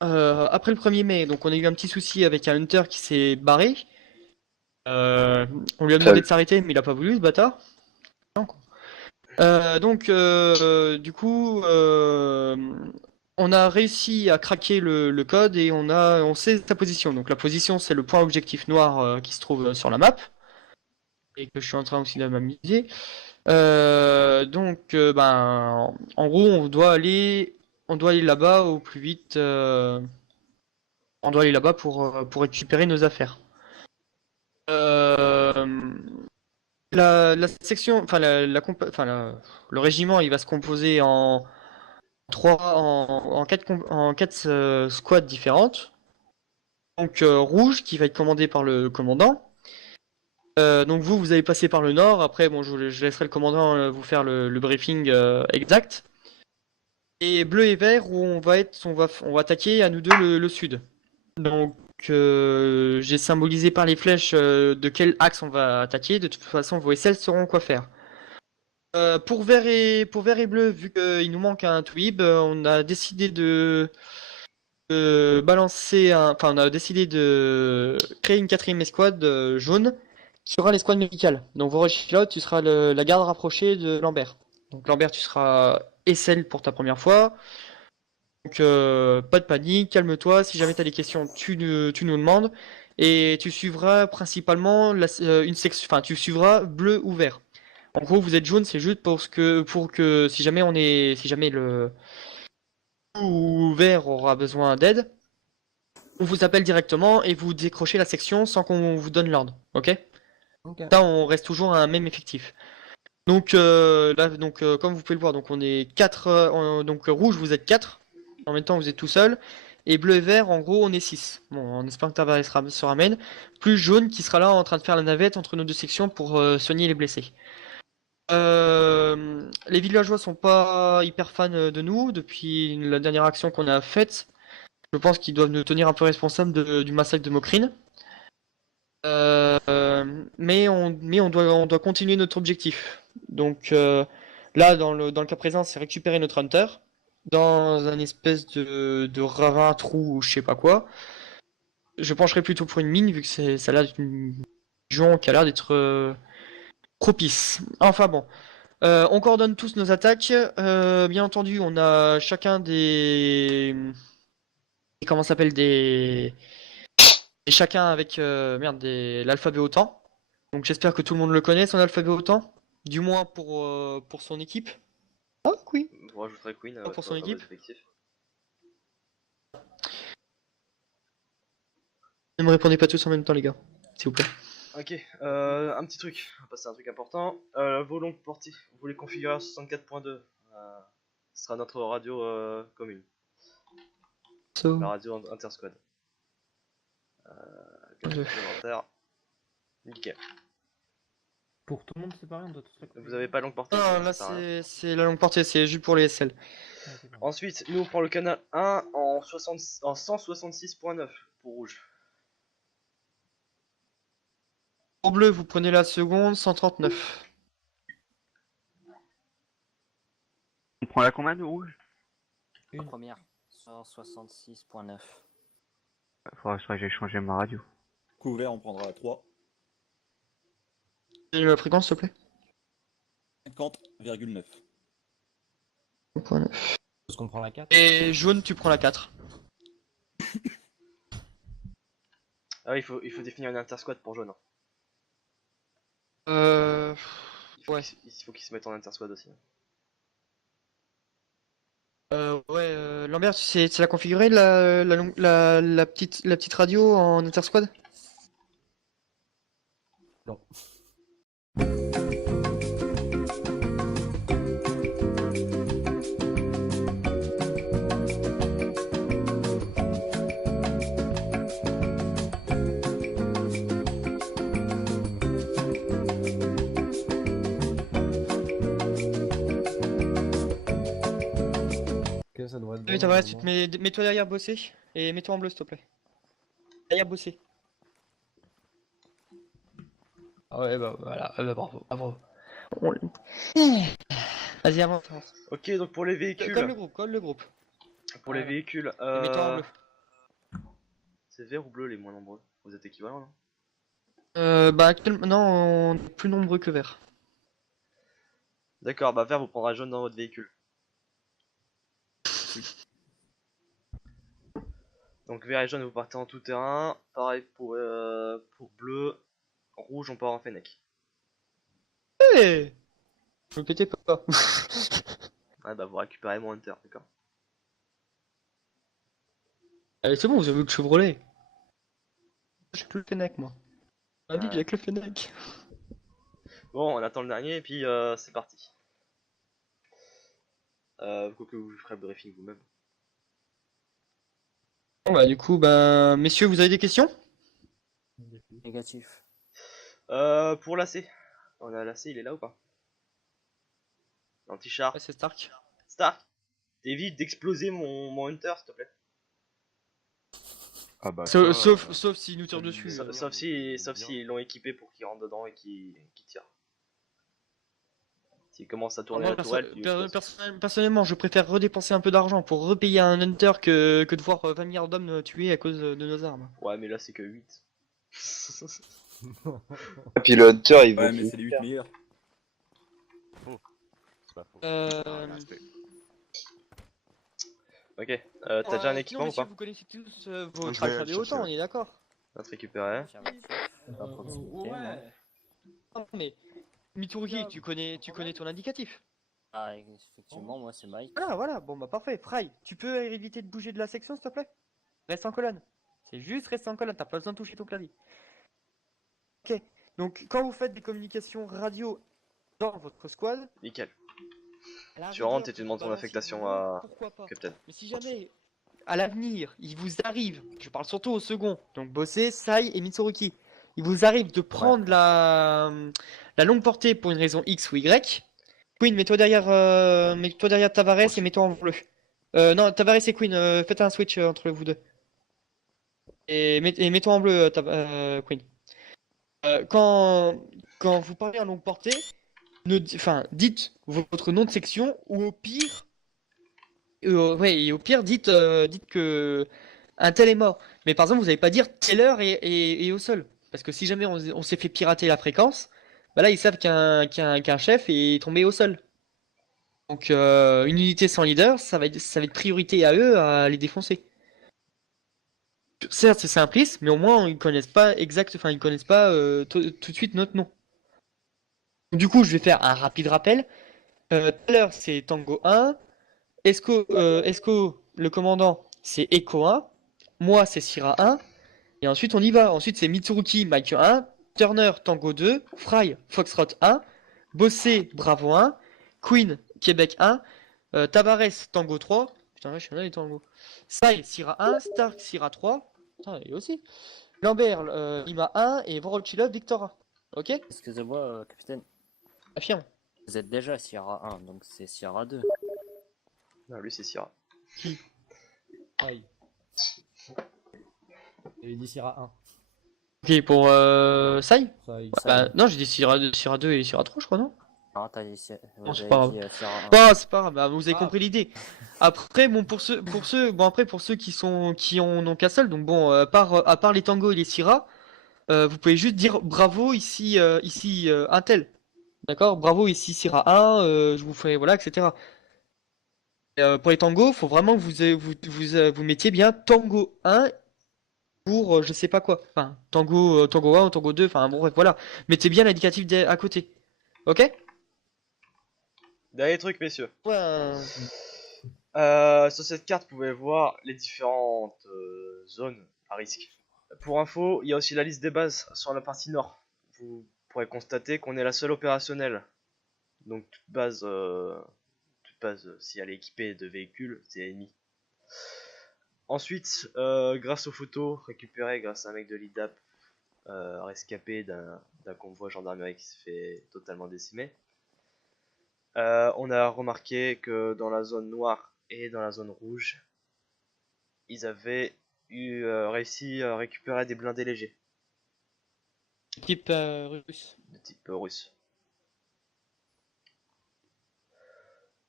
après le 1er mai, donc on a eu un petit souci avec un hunter qui s'est barré. On lui a demandé de s'arrêter, mais il a pas voulu, ce bâtard. Non, quoi. Du coup, on a réussi à craquer le code et on sait sa position. Donc la position, c'est le point objectif noir qui se trouve sur la map et que je suis en train aussi de m'amuser. En gros, on doit aller là-bas au plus vite. On doit aller là-bas pour récupérer nos affaires. Euh, la section, enfin le régiment, il va se composer en quatre squads différentes. Donc rouge qui va être commandé par le commandant. Donc vous allez passer par le nord. Après, bon, je laisserai le commandant vous faire le briefing exact. Et bleu et vert où on va attaquer à nous deux le sud. Donc j'ai symbolisé par les flèches de quel axe on va attaquer. De toute façon, vos SL sauront quoi faire. Pour vert et bleu, vu qu'il nous manque un Tweeb, on a décidé de balancer enfin, on a décidé de créer une quatrième escouade jaune qui sera l'escouade médicale. Donc, Vorochilote, tu seras la garde rapprochée de Lambert. Donc, Lambert, tu seras SL pour ta première fois. Donc, pas de panique, calme-toi. Si jamais tu as des questions, tu nous demandes. Et tu suivras principalement une section, enfin, tu suivras bleu ou vert. En gros, vous êtes jaune, c'est juste pour que si jamais le ou vert aura besoin d'aide, on vous appelle directement et vous décrochez la section sans qu'on vous donne l'ordre. Ok? Ok. Ça, on reste toujours à un même effectif. Comme vous pouvez le voir, donc on est 4. Rouge, vous êtes 4. En même temps, vous êtes tout seul. Et bleu et vert, en gros, on est 6. Bon, on espère que Tavares se ramène. Plus jaune qui sera là en train de faire la navette entre nos deux sections pour soigner les blessés. Les villageois sont pas hyper fans de nous depuis la dernière action qu'on a faite. Je pense qu'ils doivent nous tenir un peu responsables du massacre de Mokrine. On doit continuer notre objectif. Donc là, dans le cas présent, c'est récupérer notre hunter dans un espèce de ravin, trou ou je sais pas quoi. Je pencherai plutôt pour une mine vu que ça a l'air d'être une région qui a l'air d'être propice. Enfin bon. On coordonne tous nos attaques. Bien entendu, on a chacun comment ça s'appelle et chacun avec l'alphabet OTAN. Donc j'espère que tout le monde le connaît, son alphabet OTAN. Du moins pour son équipe. Ah oui, Je rajouterai Queen pour son à vos équipe. effectifs. Ne me répondez pas tous en même temps, les gars, s'il vous plaît. Ok, un petit truc, on va passer à un truc important. Vos longues portées, vous les configurez à 64.2. Ce sera notre radio commune, la radio intersquad. Complémentaire. Nickel. Pour tout le monde séparé, on doit tous la Vous avez pas longue portée, Non, là ça sert à rien. c'est la longue portée, c'est juste pour les SL. Ensuite, nous on prend le canal 1 en 166.9 pour rouge. Pour bleu, vous prenez la seconde, 139. On prend la combien de rouge? Une. Première, 166.9. Faudra que j'ai changé ma radio. Couvert, on prendra la 3. Et la fréquence, s'il te plaît. 50,9. Parce qu'on prend la 4. Et jaune, tu prends la 4. Ah oui, il faut définir une intersquad pour jaune. Ouais. Il faut qu'ils se mettent en intersquad aussi. Lambert, tu l'as configuré la petite radio en intersquad? Non. Ok, ça devrait être bon. Oui, Tavares, mets-toi derrière bosser et mets-toi en bleu, s'il te plaît. Derrière bosser. Ah ouais, bah voilà, bah, bravo, bravo. Vas-y, avance, avance. Ok, donc pour les véhicules. Colle le groupe. Pour les Voilà. véhicules, Et mettons en bleu. c'est vert ou bleu les moins nombreux? Vous êtes équivalents, non? Bah actuellement, non, on est plus nombreux que vert. D'accord, bah vert vous prendra jaune dans votre véhicule. Donc vert et jaune vous partez en tout terrain. Pareil pour bleu, rouge on part en Fennec. Hey, je me pétais pas. Ah bah vous récupérez mon Hunter, d'accord. Allez, c'est bon, vous avez eu le Chevrolet. J'ai que le Fennec, moi. On a dit que Ouais. j'ai que le Fennec. Bon, on attend le dernier et puis c'est parti. Faut que vous ferez le briefing vous-même. Bon, bah, du coup, bah, messieurs, vous avez des questions? Négatif. Pour l'AC. On a l'AC, il est là ou pas? Anti-char. Ouais, c'est Stark. Stark, t'évites d'exploser mon Hunter s'il te plaît. Ah bah, Sauf s'il nous tire dessus. Sauf si ils l'ont équipé pour qu'il rentre dedans et qu'il tire. S'il commence à tourner Moi, la tourelle, tu exploses. personnellement, je préfère redépenser un peu d'argent pour repayer un Hunter que de voir 20 milliards d'hommes tués à cause de nos armes. Ouais, mais là c'est que 8. Et puis le Hunter, il vaut Ouais, mais plus c'est les 8 cher. meilleurs. Ok, t'as déjà un équipement ou messieurs, pas? vous connaissez tous On vos peut tracks aller radio chercher, autant, on ouais. est d'accord. Notre récupéré. Affirmatif. À proximité, non? Non, mais Mitsurugi, tu connais ton indicatif. Ah, effectivement, moi c'est Mike. Voilà, bon bah parfait. Fry, tu peux éviter de bouger de la section s'il te plaît? Reste en colonne. C'est juste rester en colonne, t'as pas besoin de toucher ton clavier. Ok, donc quand vous faites des communications radio dans votre squad, Nickel. à la Tu rigueur, rentres et tu demandes ton balancer affectation du lourd, à pourquoi pas. Captain. Mais si jamais, à l'avenir, il vous arrive, je parle surtout au second, donc Bossé, Sai et Mitsuruki, il vous arrive de prendre la longue portée pour une raison X ou Y, Queen, mets-toi derrière Tavares et mets-toi en bleu. Non, Tavares et Queen, faites un switch entre vous deux. Et mets-toi en bleu, Queen. Quand vous parlez en longue portée, dites votre nom de section ou au pire, et au pire, dites que un tel est mort. Mais par exemple, vous n'allez pas dire Taylor et au sol. Parce que si jamais on s'est fait pirater la fréquence, bah là, ils savent qu'un chef est tombé au sol. Donc, une unité sans leader, ça va être priorité à eux à les défoncer. Certes, c'est simpliste, mais au moins, ils connaissent pas ils connaissent pas tout de suite notre nom. Du coup, je vais faire un rapide rappel. Tout à l'heure, c'est Tango 1. Esco, le commandant, c'est Echo 1. Moi, c'est Syrah 1. Et ensuite, on y va. Ensuite, c'est Mitsuruki, Mike 1. Turner, Tango 2. Fry, Foxtrot 1. Bossé, Bravo 1. Queen, Québec 1. Tavares, Tango 3. Putain, ouais, je suis là les tangos. Sai, Syrah 1. Stark, Syrah 3. Putain, il aussi. Lambert, Lima 1. Et Vorochilov, Victor 1. Ok? Excusez-moi, capitaine. Affirme. Vous êtes déjà Sierra 1, donc c'est Sierra 2. Non, lui c'est Syrah. Aïe. J'avais dit Syrah 1. Ok, pour Sai? Ça, Bah, non, j'ai dit Syrah 2 et Syrah 3, je crois, non? Ah, t'as dit, Non, vous c'est avez pas dit Sierra 1. Bah, c'est pas grave, bah, vous avez Ah. compris l'idée. Après, bon, pour ceux qui en ont qu'un seul, donc bon, à part les tangos et les Syrah, vous pouvez juste dire bravo ici un tel. D'accord? Bravo ici Syrah 1, je vous fais, voilà, etc. Pour les tangos, faut vraiment que vous mettiez bien tango 1 pour je sais pas quoi. Enfin, tango 1 ou tango 2, enfin bon, bref, voilà. Mettez bien l'indicatif à côté. Ok? Dernier truc, messieurs. Ouais. Sur cette carte, vous pouvez voir les différentes zones à risque. Pour info, il y a aussi la liste des bases sur la partie nord. Vous pourrez constater qu'on est la seule opérationnelle. Donc toute base, si elle est équipée de véhicules, c'est ennemi. Ensuite, grâce aux photos récupérées grâce à un mec de l'IDAP rescapé d'un convoi gendarmerie qui s'est fait totalement décimer, on a remarqué que dans la zone noire et dans la zone rouge, ils avaient réussi à récupérer des blindés légers Type russe. de type russe.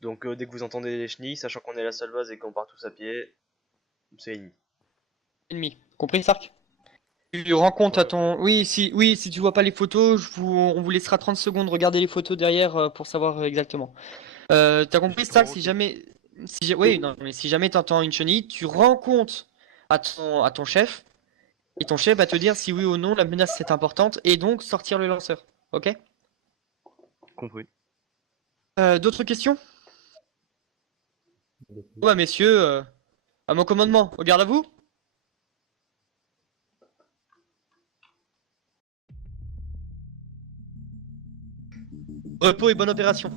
Donc dès que vous entendez les chenilles, sachant qu'on est la seule base et qu'on part tous à pied, c'est ennemi. Ennemi. Compris, Sark? Tu rends compte à ton... Oui, si tu vois pas les photos, on vous laissera 30 secondes regarder les photos derrière pour savoir exactement. T'as compris, Stark? Si jamais... Oui, non, mais si jamais t'entends une chenille, tu rends compte à ton chef, et ton chef va te dire si oui ou non la menace est importante, et donc sortir le lanceur. Ok? Compris. D'autres questions? Ouais, messieurs, à mon commandement, au garde à vous. Repos et bonne opération.